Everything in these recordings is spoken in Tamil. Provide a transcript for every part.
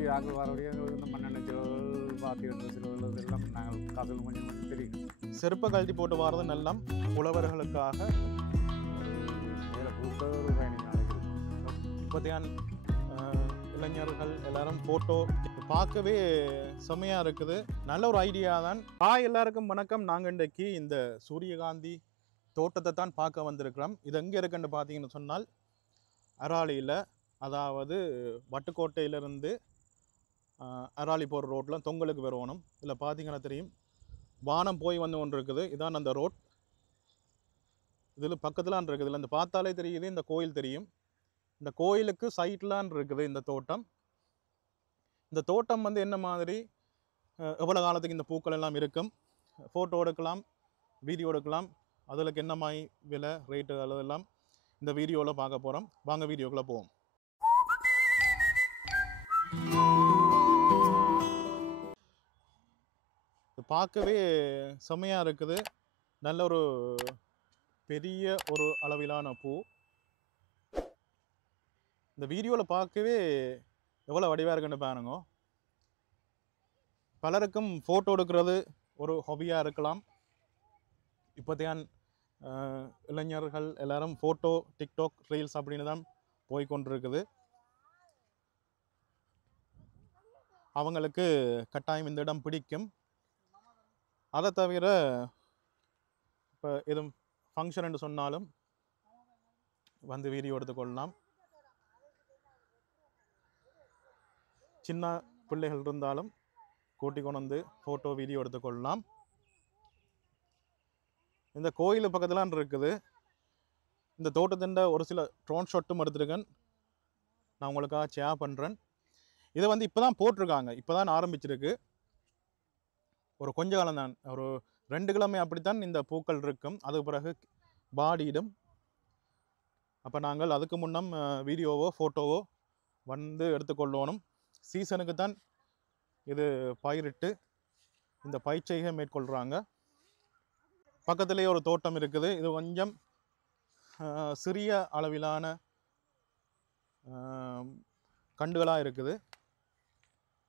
அப்படி ஆக்கள் வரக்கூடிய இந்த மண்ணெண்ணெய் சிலவுகள் பாத்திரங்கள் சிலவுகள் இதெல்லாம் நாங்கள் காசுகள் கொஞ்சம் கொஞ்சம் தெரியும். செருப்பை கழட்டி போட்டு வாரது நல்லம் உழவர்களுக்காக வேலை பூத்த ஒரு 15 நாளைக்கு இப்போதையான் இளைஞர்கள் எல்லாரும் ஃபோட்டோ பார்க்கவே செம்மையாக இருக்குது. நல்ல ஒரு ஐடியா தான். எல்லாருக்கும் வணக்கம். நாங்கள் இன்றைக்கு இந்த சூரியகாந்தி தோட்டத்தை தான் பார்க்க வந்திருக்கிறோம். இது எங்கே இருக்குன்னு பார்த்தீங்கன்னு சொன்னால் அராலியில், அதாவது வட்டுக்கோட்டையிலேருந்து அராலி போகிற ரோட்டில் தொங்கலுக்கு வரணும். இதில் பார்த்தீங்கன்னா தெரியும், வானம் போய் வந்து கொண்டு இருக்குது. இதான் அந்த ரோட். இதில் பக்கத்துலான் இருக்குது. இதில் இந்த பார்த்தாலே தெரியுது, இந்த கோயில் தெரியும். இந்த கோயிலுக்கு சைட்லான் இருக்குது இந்த தோட்டம். இந்த தோட்டம் வந்து என்ன மாதிரி, எவ்வளோ காலத்துக்கு இந்த பூக்கள் எல்லாம் இருக்கும், ஃபோட்டோ எடுக்கலாம், வீடியோ எடுக்கலாம், அதில் என்ன மாதிரி விலை ரேட்டு அதெல்லாம் இந்த வீடியோவில் பார்க்க போகிறோம். வாங்க வீடியோக்குள்ளே போவோம். பார்க்கவே செம்மையாக இருக்குது. நல்ல ஒரு பெரிய ஒரு அளவிலான பூ. இந்த வீடியோவில் பார்க்கவே எவ்வளோ வடிவாக இருக்குன்னு பாருங்க. பலருக்கும் ஃபோட்டோ எடுக்கிறது ஒரு ஹாபியாக இருக்கலாம். இப்போதையான் இளைஞர்கள் எல்லாரும் ஃபோட்டோ, டிக்டாக், ரீல்ஸ் அப்படின்னு தான் போய்கொண்டிருக்குது. அவங்களுக்கு கட்டாயம் இந்த இடம் பிடிக்கும். அதை தவிர இப்போ எதுவும் ஃபங்க்ஷன் என்று சொன்னாலும் வந்து வீடியோ எடுத்துக்கொள்ளலாம். சின்ன பிள்ளைகள் இருந்தாலும் கூட்டி கொண்டு வந்து ஃபோட்டோ, வீடியோ எடுத்துக்கொள்ளலாம். இந்த கோயில் பக்கத்துலாம் இருக்குது. இந்த தோட்டத்தின் ஒரு சில ட்ரோன் ஷாட்டும் எடுத்துருக்கேன், நான் உங்களுக்காக ஷேர் பண்ணுறேன். இதை வந்து இப்போ தான் போட்டிருக்காங்க, இப்போ தான் ஆரம்பிச்சிருக்கு. ஒரு கொஞ்ச காலம் தான், ஒரு 2 கிழமை அப்படித்தான் இந்த பூக்கள் இருக்கும். அதுக்கு பிறகு பாடியிடும். அப்போ நாங்கள் அதுக்கு முன்னம் வீடியோவோ ஃபோட்டோவோ வந்து எடுத்துக்கொள்ளணும். சீசனுக்கு தான் இது பயிரிட்டு இந்த பயிற்சியை மேற்கொள்கிறாங்க. பக்கத்துலேயே ஒரு தோட்டம் இருக்குது. இது கொஞ்சம் சிறிய அளவிலான கண்டுகளாக இருக்குது.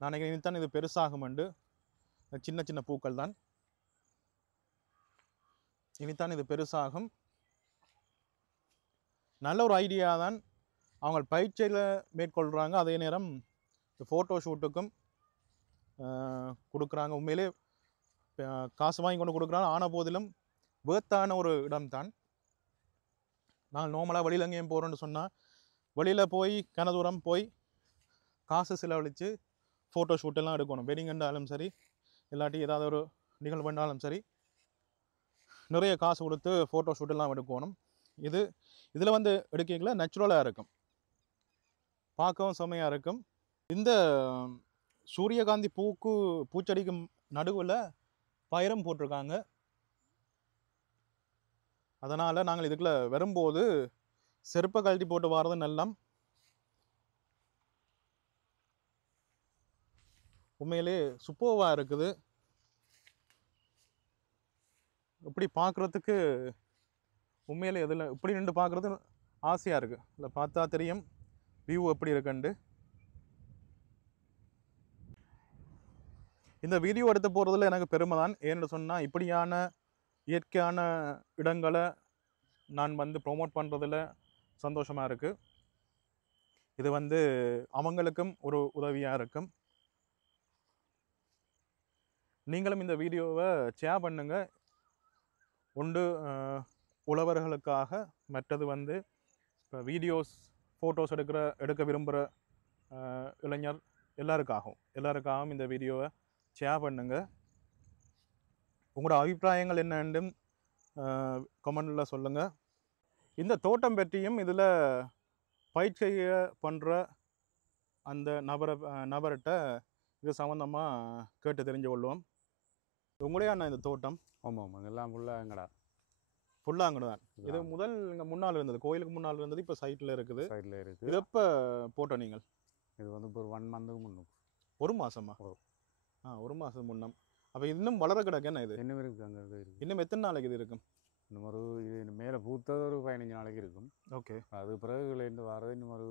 நான் இனித்தான் இது பெருசாகும். சின்ன சின்ன பூக்கள் தான், இனித்தான் இது பெருசாகும். நல்ல ஒரு ஐடியா தான். அவங்க பயிற்சியில் மேற்கொள்கிறாங்க, அதே நேரம் ஃபோட்டோ ஷூட்டுக்கும் கொடுக்குறாங்க. உண்மையிலே காசு வாங்கி கொண்டு கொடுக்குறாங்க. ஆன போதிலும் வேர்த்தான ஒரு இடம்தான். நாங்கள் நார்மலாக வெளியில் எங்கேயும் போகிறோன்னு சொன்னால் வெளியில் போய் கனதூரம் போய் காசு செலவழித்து ஃபோட்டோ ஷூட்டெல்லாம் எடுக்கணும். வெட்டிங் இருந்தாலும் சரி, இல்லாட்டி ஏதாவது ஒரு நிகழ்வு பண்ணாலும் சரி, நிறைய காசு கொடுத்து ஃபோட்டோ ஷூட்டெல்லாம் எடுக்கணும். இதில் வந்து எடுக்கல நேச்சுரலாக இருக்கும், பார்க்கவும் செம்மையாக இருக்கும். இந்த சூரியகாந்தி பூச்செடிக்கு நடுவில் பயிரும் போட்டிருக்காங்க. அதனால் நாங்கள் இதுக்குள்ளே வரும்போது செருப்பை கழட்டி போட்டு வாரது நல்லம். உண்மையிலே சூப்பராக இருக்குது. இப்படி பார்க்குறதுக்கு உண்மையிலே இதில் இப்படி நின்று பார்க்குறது ஆசையாக இருக்குது. இல்லை பார்த்தா தெரியும் வியூ எப்படி இருக்குண்டு. இந்த வீடியோ எடுத்து போகிறதுல எனக்கு பெருமை தான். ஏன்னு சொன்னால் இப்படியான இயற்கையான இடங்களை நான் வந்து ப்ரொமோட் பண்ணுறதுல சந்தோஷமாக இருக்குது. இது வந்து அவங்களுக்கும் ஒரு உதவியாக இருக்கும். நீங்களும் இந்த வீடியோவை ஷேர் பண்ணுங்கள். ஒன்று உழவர்களுக்காக, மற்றது வந்து இப்போ வீடியோஸ், ஃபோட்டோஸ் எடுக்க விரும்புகிற இளைஞர் எல்லாருக்காகவும் இந்த வீடியோவை ஷேர் பண்ணுங்கள். உங்களோட அபிப்பிராயங்கள் என்னன்னு கமெண்டில் சொல்லுங்கள். இந்த தோட்டம் பற்றியும் இதில் பயிற்சியை பண்ணுற அந்த நபர்கிட்ட இது சம்மந்தமாக கேட்டு தெரிஞ்சு கொள்வோம். உங்களையா அண்ணா இந்த தோட்டம்? ஆமாம், எல்லாம் ஃபுல்லாங்கடா, ஃபுல்லாங்கடா தான். இது முதல் இங்கே முன்னால் இருந்தது, கோயிலுக்கு முன்னால் இருந்தது, இப்போ சைட்டில் இருக்குது. இது எப்போ போட்டோம் நீங்கள்? இது வந்து இப்போ ஒரு 1 மந்த்துக்கு முன்னும். 1 மாதமா? 1 மாதம் முன்னம். அப்போ இன்னும் வளர கிடக்கு என்ன? இது இன்னும் இருக்குது, அங்கே இருக்குது. இன்னும் எத்தனை நாளைக்கு இது இருக்கும்? இன்னும் இது மேலே பூத்தது ஒரு 15 நாளைக்கு இருக்கும். ஓகே. அது பிறகு விளையாண்டு வரது இன்னும் ஒரு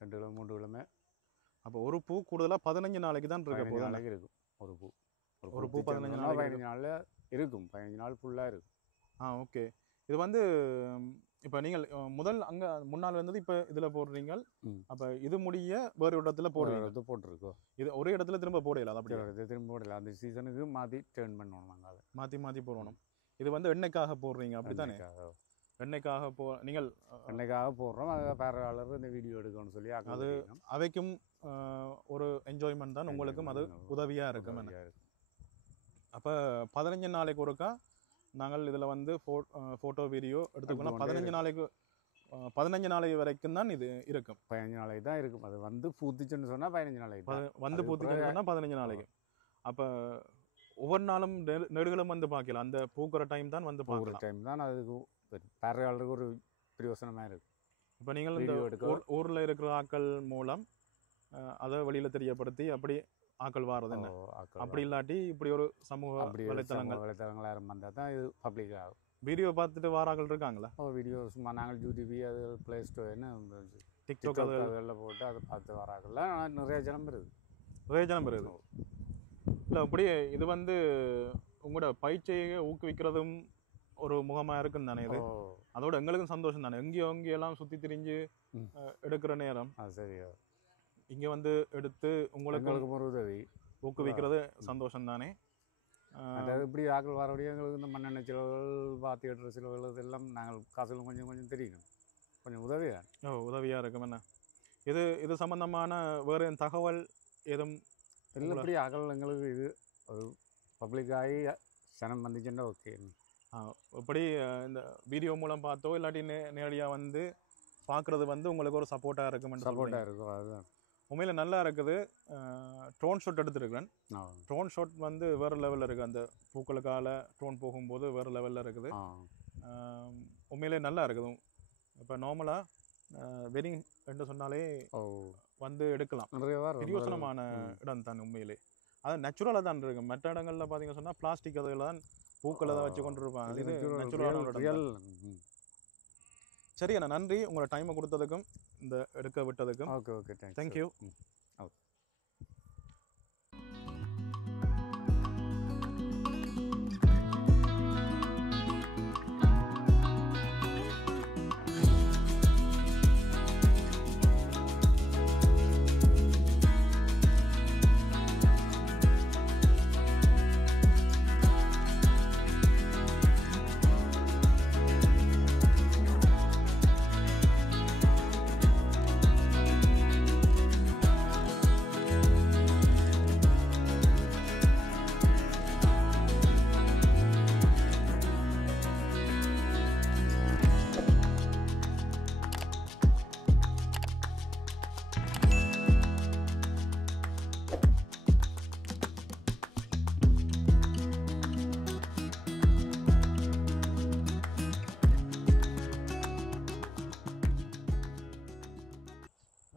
2 கிழமை 3 கிழமை அப்போ ஒரு பூ கூடுதலாக 15 நாளைக்கு தான் இருக்க 15 போகுது. நாளைக்கு இருக்கும் ஒரு பூ. ஒரு பூ 15 நாளைக்கு 15 நாளில் இருக்கும். 15 நாள் ஃபுல்லாக இருக்கும். ஓகே. இது வந்து இப்போ நீங்கள் முதல் அங்கே முன்னால் இருந்தது இப்போ இதில் போடுறீங்க. அப்போ இது முடிய வேறு இடத்துல போடுறீங்க. போட்டிருக்கோம். இது ஒரே இடத்துல திரும்ப போடல. அது அப்படி திரும்ப போடல. அந்த சீசனுக்கு மாற்றி டேர்ன் பண்ணணும். நாங்கள் அதை மாற்றி போடணும். இது வந்து எண்ணெய்க்காக போடுறீங்க அப்படி தானே? எண்ணெய்க்காக நீங்கள் எண்ணெய்க்காக போடுறோம். அதை பார்வையாளர் இந்த வீடியோ எடுக்கணும்னு சொல்லி அது அவைக்கும் ஒரு என்ஜாய்மெண்ட் தான், உங்களுக்கும் அது உதவியாக இருக்கும். அப்போ 15 நாளைக்கு ஒருக்கா நாங்கள் இதில் வந்து ஃபோட்டோ வீடியோ எடுத்துக்கலாம். 15 நாளைக்கு வரைக்கும் தான் இது இருக்கும். 15 நாளைக்கு தான் இருக்கும். அது வந்து பூத்துச்சுன்னு சொன்னால் 15 நாளைக்கு வந்து பூத்துச்சுன்னு சொன்னால் 15 நாளைக்கு. அப்போ ஒவ்வொரு நாளும் நெடுகளும் வந்து பார்க்கலாம். அந்த பூக்கிற டைம் தான் வந்து பார்க்குற டைம் தான். அதுக்கு பார்வையாளருக்கு ஒரு பிரயோசனமாக இருக்குது. இப்போ நீங்கள் இந்த ஊரில் இருக்கிற ஆக்கள் மூலம் அதை வெளியில் தெரியப்படுத்தி அப்படி ஆக்கள் வாரது என்ன, அப்படி இல்லாட்டி இப்படி ஒரு சமூக வலைத்தளங்கள் யாரும் வந்தால் தான் இது பப்ளிக் ஆகும். வீடியோ பார்த்துட்டு வாராக்கள் இருக்காங்களா? வீடியோ சும்மா நாங்கள் யூடியூப் அது ப்ளே ஸ்டோர்னு டிக்டாக் அதில் போட்டு அதை பார்த்து வராங்கள்லாம் நிறைய ஜனம் இருக்குது. இல்லை அப்படி இது வந்து உங்களோட பயிற்சியை ஊக்குவிக்கிறதும் ஒரு முகமாக இருக்குன்னு தானே இது. அதோட எங்களுக்கும் சந்தோஷம் தானே. எங்கேயெல்லாம் சுற்றி திரிஞ்சு எடுக்கிற நேரம் சரி இங்கே வந்து எடுத்து உங்களுக்கு ஒரு உதவி ஊக்குவிக்கிறது சந்தோஷம் தானே. இப்படி ஆக்கள் வரபடியே எங்களுக்கு இந்த மண்ணெண்ணெய் செலவுகள், பாத்தி கட்டுற செலவுகள் இதெல்லாம் நாங்கள் காசுகளும் கொஞ்சம் தெரியும். கொஞ்சம் உதவியாக இருக்கும். என்ன இது சம்பந்தமான வேறு தகவல் எதுவும் இல்லை? இப்படி ஆக்கள் எங்களுக்கு இது ஒரு பப்ளிக்காகி சனம் வந்துச்சுன்னா ஓகே. இப்படி இந்த வீடியோ மூலம் பார்த்தோ இல்லாட்டி நேரடியாக வந்து பார்க்குறது வந்து உங்களுக்கு ஒரு சப்போர்ட்டாக இருக்கும். அதுதான் உண்மையில் நல்லா இருக்குது. ட்ரோன் ஷாட் எடுத்துருக்கிறேன். ட்ரோன் ஷாட் வந்து வேறு லெவலில் இருக்குது. அந்த பூக்களுக்கால ட்ரோன் போகும்போது வேறு லெவலில் இருக்குது. உண்மையிலே நல்லா இருக்குது. இப்போ நார்மலாக வெட்டிங் என்று சொன்னாலே வந்து எடுக்கலாம். பிரியோசனமான இடம் தான் உண்மையிலே. அது நேச்சுரலாக தான் இருக்குது. மற்ற இடங்களில் பார்த்தீங்கன்னு சொன்னால் பிளாஸ்டிக் அதில் தான் பூக்களை தான் வச்சு கொண்டு இருப்பாங்க. இது நேச்சுரலான. சரி அண்ணா, நன்றி உங்களோட டைமை கொடுத்ததுக்கும் இந்த எடுக்க விட்டதுக்கும். Okay thank you.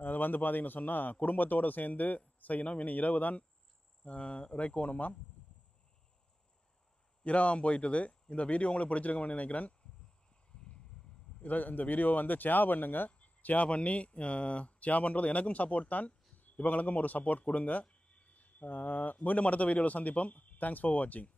அது வந்து பார்த்தீங்கன்னு சொன்னால் குடும்பத்தோடு சேர்ந்து செய்யணும். இனி இரவு தான் இறைக்கோணுமா, இரவாம் போயிட்டுது. இந்த வீடியோ உங்களுக்கு பிடிச்சிருக்குன்னு நினைக்கிறேன். இந்த வீடியோ வந்து ஷேர் பண்ணுங்கள். ஷேர் பண்ணுறது எனக்கும் சப்போர்ட் தான், இவங்களுக்கும் ஒரு சப்போர்ட் கொடுங்க. மீண்டும் அடுத்த வீடியோவில் சந்திப்போம். தேங்க்ஸ் ஃபார் வாட்சிங்.